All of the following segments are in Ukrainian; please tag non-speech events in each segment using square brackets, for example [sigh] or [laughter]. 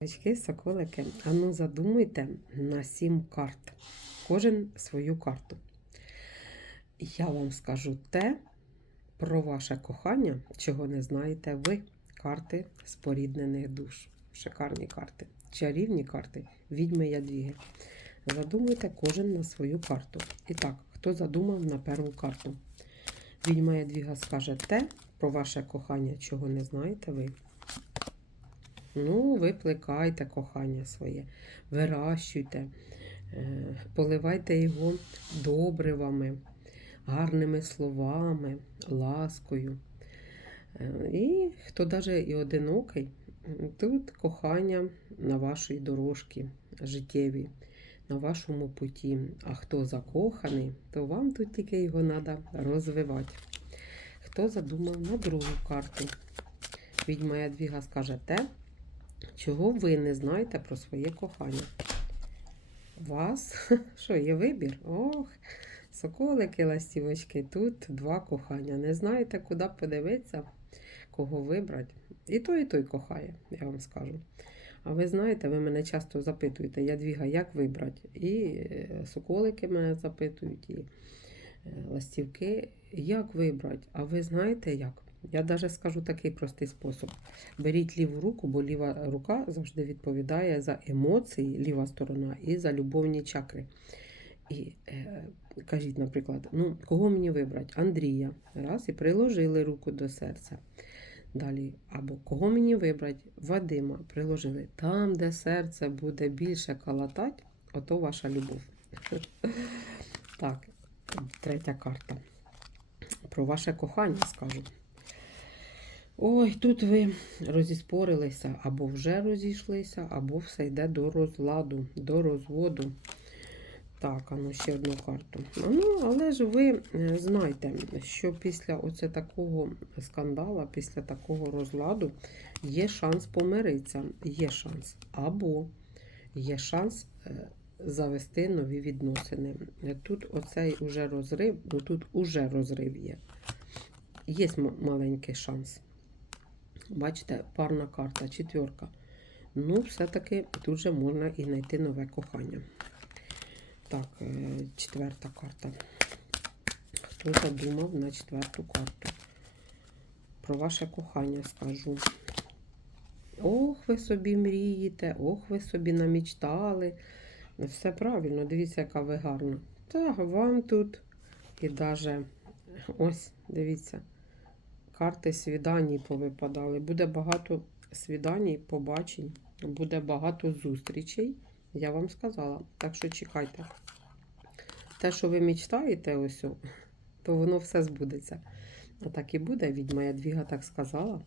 Очки, соколики, а ну задумайте на сім карт. Кожен свою карту. Я вам скажу те про ваше кохання, чого не знаєте ви. Карти споріднених душ. Шикарні карти. Чарівні карти, відьми ядвіги. Задумайте кожен на свою карту. І так, хто задумав на першу карту? Відьма ядвіга скаже те про ваше кохання, чого не знаєте ви. Ну, ви плекайте кохання своє, вирощуйте, е, поливайте його добривами, гарними словами, ласкою. Е, І хто навіть і одинокий, тут кохання на вашій дорожці життєвій, на вашому путі. А хто закоханий, то вам тут тільки його треба розвивати. Хто задумав на другу карту? Відьма Ядвіга скаже те, чого ви не знаєте про своє кохання. У вас [laughs] що, є вибір? Ох, соколики, ластівочки, тут два кохання. Не знаєте, куди подивитися, кого вибрати. І той, і той кохає, я вам скажу. А ви знаєте, ви мене часто запитуєте, Ядвіга, як вибрати? І е, соколики мене запитують, і е, ластівки, як вибрати? А ви знаєте як? Я навіть скажу такий простий спосіб. Беріть ліву руку, бо ліва рука завжди відповідає за емоції, ліва сторона, і за любовні чакри. І е, кажіть, наприклад, ну, кого мені вибрати? Андрія. Раз, і приложили руку до серця. Далі, або кого мені вибрати? Вадима. Приложили. Там, де серце буде більше калатать, ото ваша любов. [laughs] Так, третя карта. Про ваше кохання скажу. Ой, тут ви розіспорилися, або вже розійшлися, або все йде до розладу, до розводу. Так, а ну ще одну карту. Ну, але ж ви е, знаєте, що після оце такого скандала, після такого розладу є шанс помиритися. Є шанс. Або є шанс е, завести нові відносини. Тут оцей уже розрив, бо тут уже розрив є. Є маленький шанс. Бачите, парна карта, четверка. Ну, все-таки тут же можна і знайти нове кохання. Так, е, четверта карта. Хто задумав на четверту карту? Про ваше кохання скажу. Ох, ви собі мрієте, ох, ви собі намічтали. Все правильно, дивіться, яка ви гарна. Так, вам тут і даже ось, дивіться, карти свіданій повипадали. Буде багато свіданій, побачень, буде багато зустрічей. Я вам сказала. Так що чекайте. Те, що ви мечтаєте, ось, то воно все збудеться. А так і буде, відьма Ядвіга так сказала.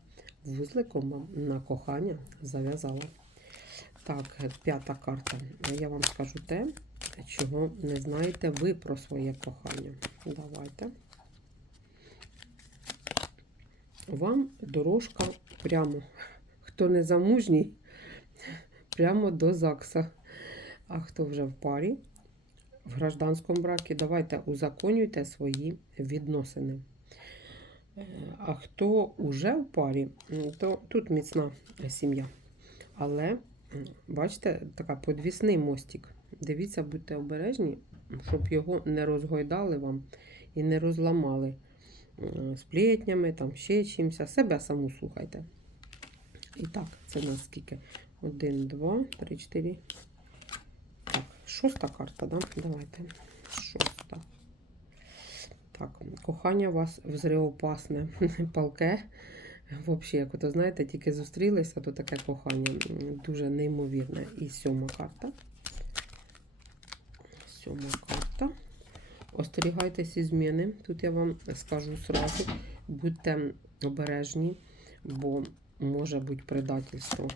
Вузликом на кохання зав'язала. Так, п'ята карта. Я вам скажу те, чого не знаєте ви про своє кохання. Давайте. Вам дорожка прямо. Хто не замужній, прямо до ЗАГСа. А хто вже в парі, в гражданському бракі, давайте узаконюйте свої відносини. Е, А хто вже в парі, то тут міцна сім'я. Але, бачите, така подвісний мостик. Дивіться, будьте обережні, щоб його не розгойдали вам і не розламали сплетнями, там ще чимся. Себе саму слухайте. І так, це на скільки? Один, два, три, чотири. Так, шоста карта, да? Давайте. Шоста. Так, кохання у вас взривоопасне, [laughs] палке. Взагалі, як ото знаєте, тільки зустрілися, то таке кохання дуже неймовірне. І сьома карта. Сьома карта. Остерігайтеся зміни. Тут я вам скажу сразу. Будьте обережні, бо може бути предательство.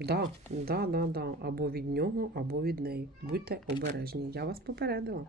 Да, да, да, да. Або від нього, або від неї. Будьте обережні. Я вас попередила.